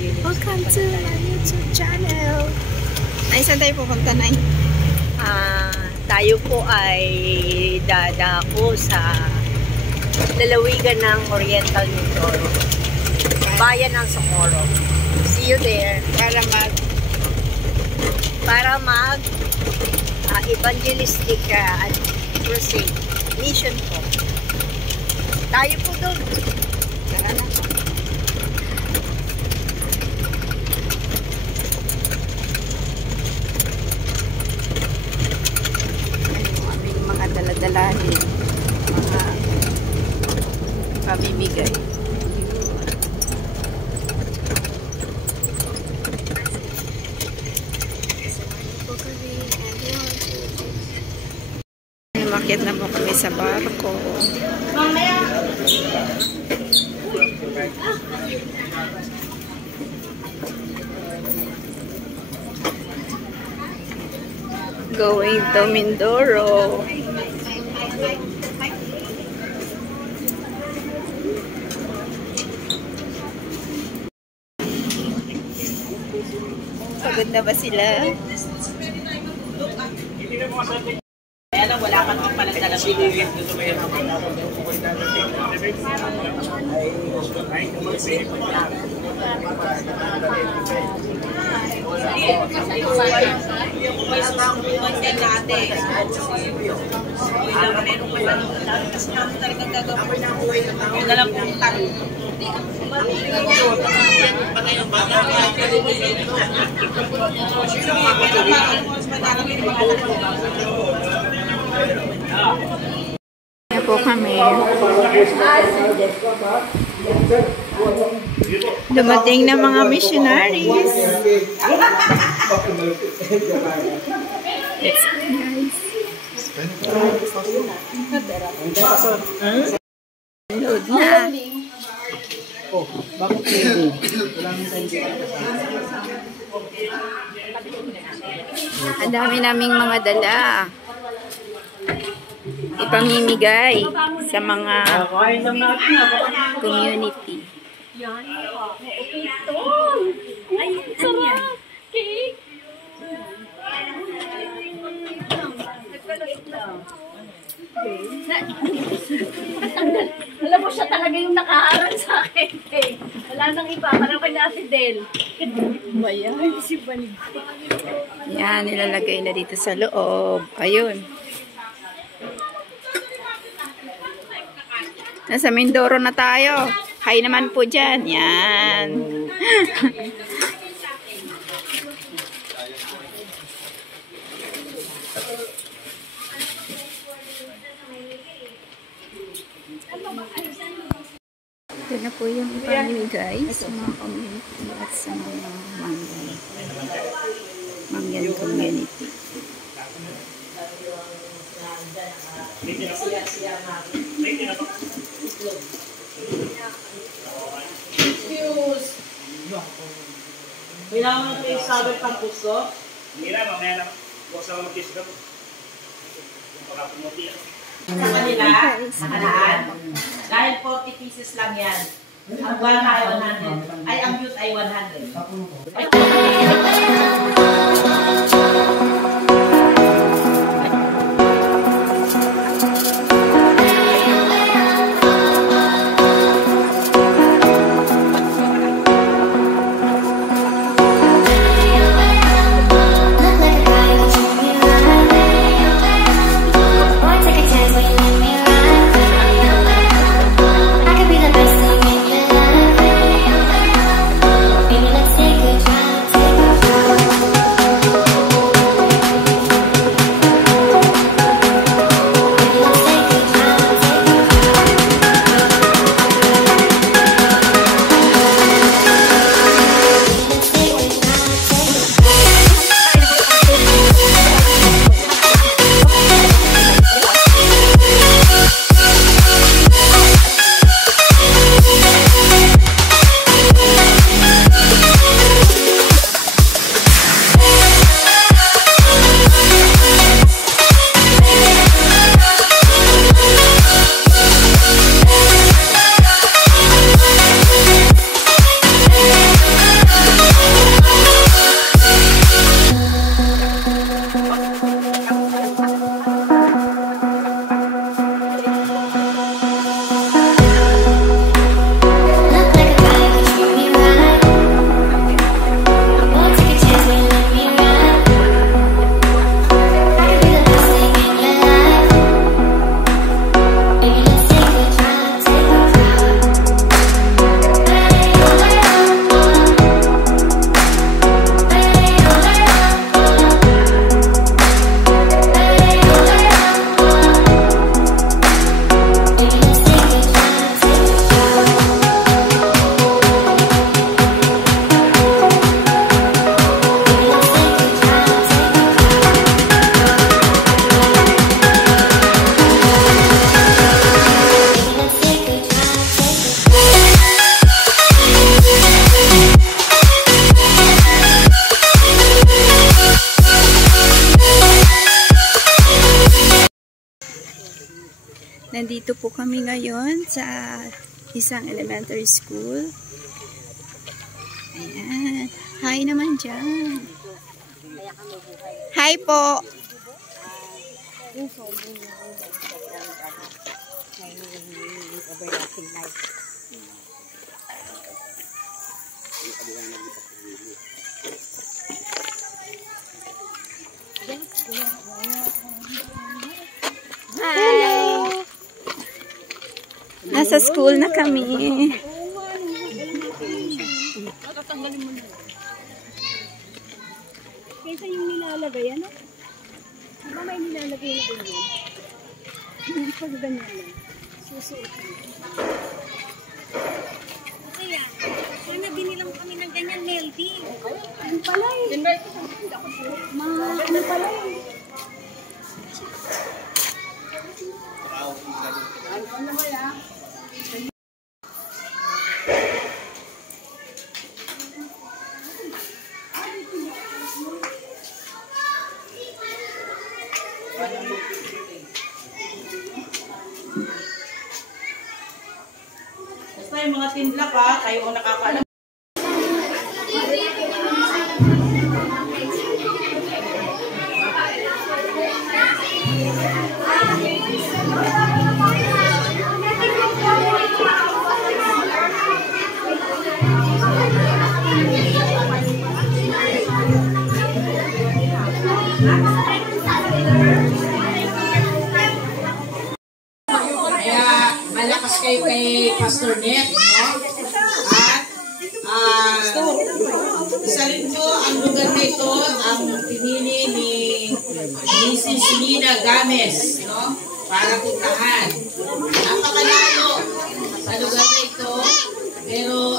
Welcome to my YouTube channel. Nay, saan tayo pupunta, Nay? Tayo po ay dadako sa lalawigan ng Oriental Mindoro, bayan ng Socorro. See you there. Para mag evangelistic crusade mission po. Tayo po doon. Tara na. Mga daladalahin, mga pamimigay. Umakyat na po kami sa barko. Going to Mindoro. Pagod na ba sila? Kaya lang, wala ka naman palang dalamin. Kaya po kami. Dumating na mga missionaries. Let's go, guys. Load na. Oh, bakit hindi? Ang dami naming mga dala. Ipamimigay sa mga community. Ay, sarap! Cake! Alam mo, siya talaga yung nakaharang sa akin. Wala nang iba. Parang kay Ate Del. Bayan, si Banig. Yan, nilalagay na dito sa loob. Ayun. Nasa Mindoro na tayo. Hi naman po dyan. Yan. Ito na po yung pamimigay sa mga community at sa mga Mangyan community. Kailangan mo ito yung sabi pang puso? Hindi na, mamaya na. Huwag sa mga kiss ka po. Sa kanila, nakalaan. Dahil 40 pieces lang yan. Ang bata ay 100. Ay, ang youth ay 100. Baby, let's take a drive. Nandito po kami ngayon sa isang elementary school. Ayan. Hi naman dyan. Hi po. Hi. Nasa school na kami. Kaysa yung nilalagay, ano? Diba may nilalagay na ganyan? Hindi pag ganyan lang. Susuot mo. Kaya, sana binilang kami ng ganyan, Meldy. Ano pala eh? Ano pala eh? Ano ba ya? Basta yung mga timpla pa, kayo ang nakakaalam. Kaya malakas kayo kay Pastor Net, no? At isalin ko ang lugar na ito, ang pinili ni Mrs. Nina Games, no? Para puntahan. Napakalayo sa lugar na ito, pero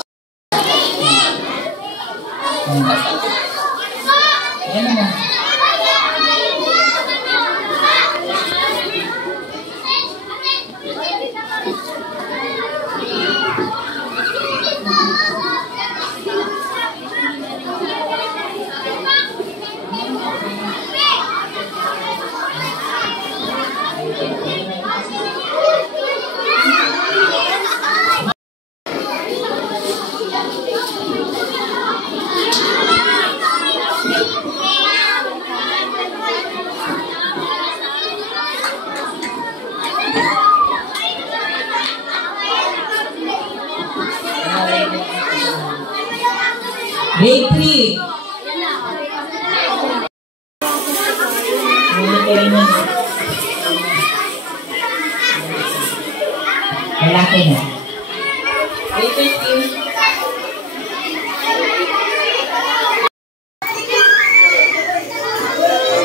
Grade 3. Lalaki na. Grade 3.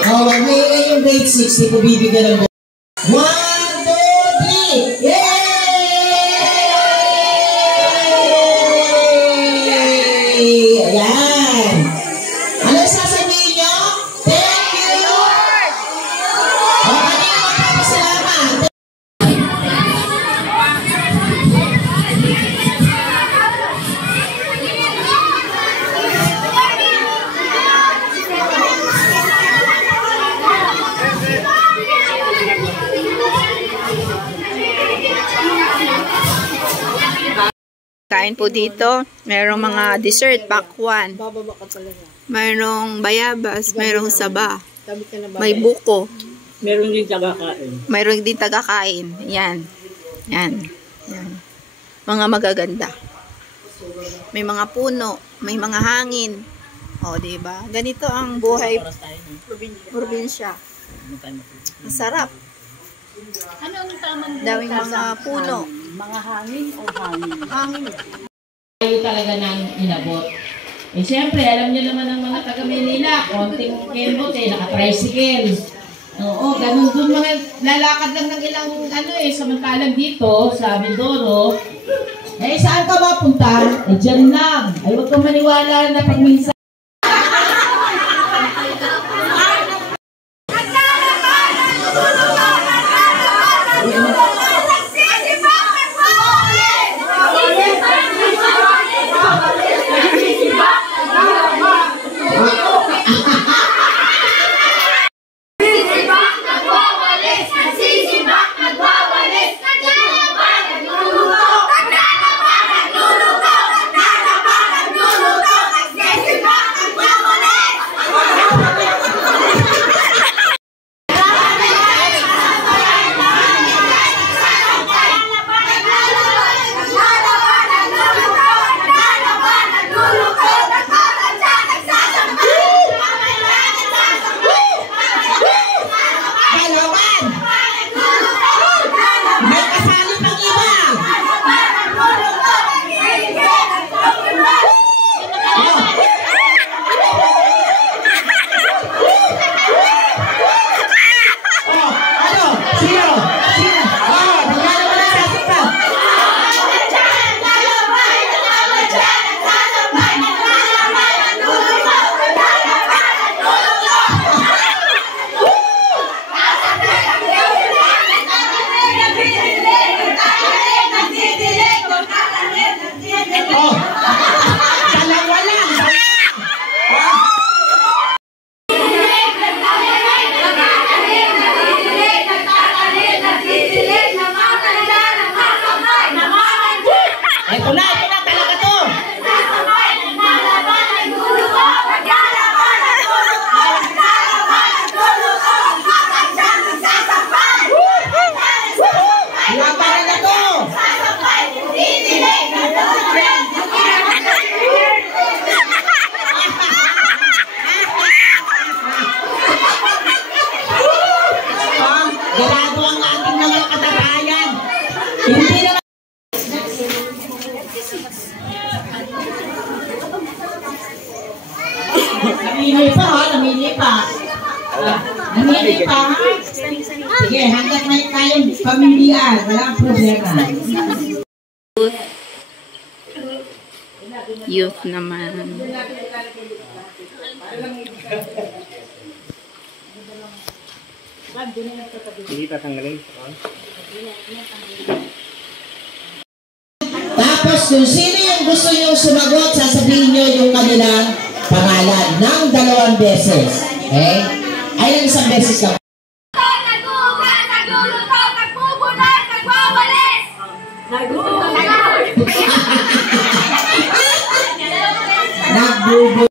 Oh, mag-iingay yung grade 6. Di ko bibigyan ng 1, 2, 3. Yay! Ayan. Ano sasabihin nyo? Thank you! O, kanina magpapasalamat. Kain po dito. Merong mga dessert, pakwan. Bababa ka talaga. Merong bayabas, merong saba. Sabi ka na ba? May buko. Meron din tagakain. Mayroon din tagakain. Yan. Yan. Yan. Mga magaganda. May mga puno. May mga hangin. O, diba? Ganito ang buhay probinsya. Masarap. Ano ang tamang Daming mga puno. mga hangin o hangin? Hangin. Kayo talaga nang inabot. Eh siyempre, alam niyo naman ang mga taga Manila, konting kembot eh, naka-tricycle. Oo, ganun dun mga lalakad lang ng ilang samantalang dito sa Mindoro. Eh saan ka ba punta? Eh dyan lang. Ay huwag kang maniwala na pag minsan. namimili pa ha, namimili pa. Namimili pa ha. Sige, hanggat may kayong pamilihan, walang problema. Youth naman. Hindi tatanggalin. Tapos kung sino yung gusto nyo sumagot, sasabihin nyo yung kanilang pangalan ng 2 beses. Okay? Ay lang isang beses lang. Nagugat, nagluluto, nagbubulan, nagwawalis! Nagbubulan.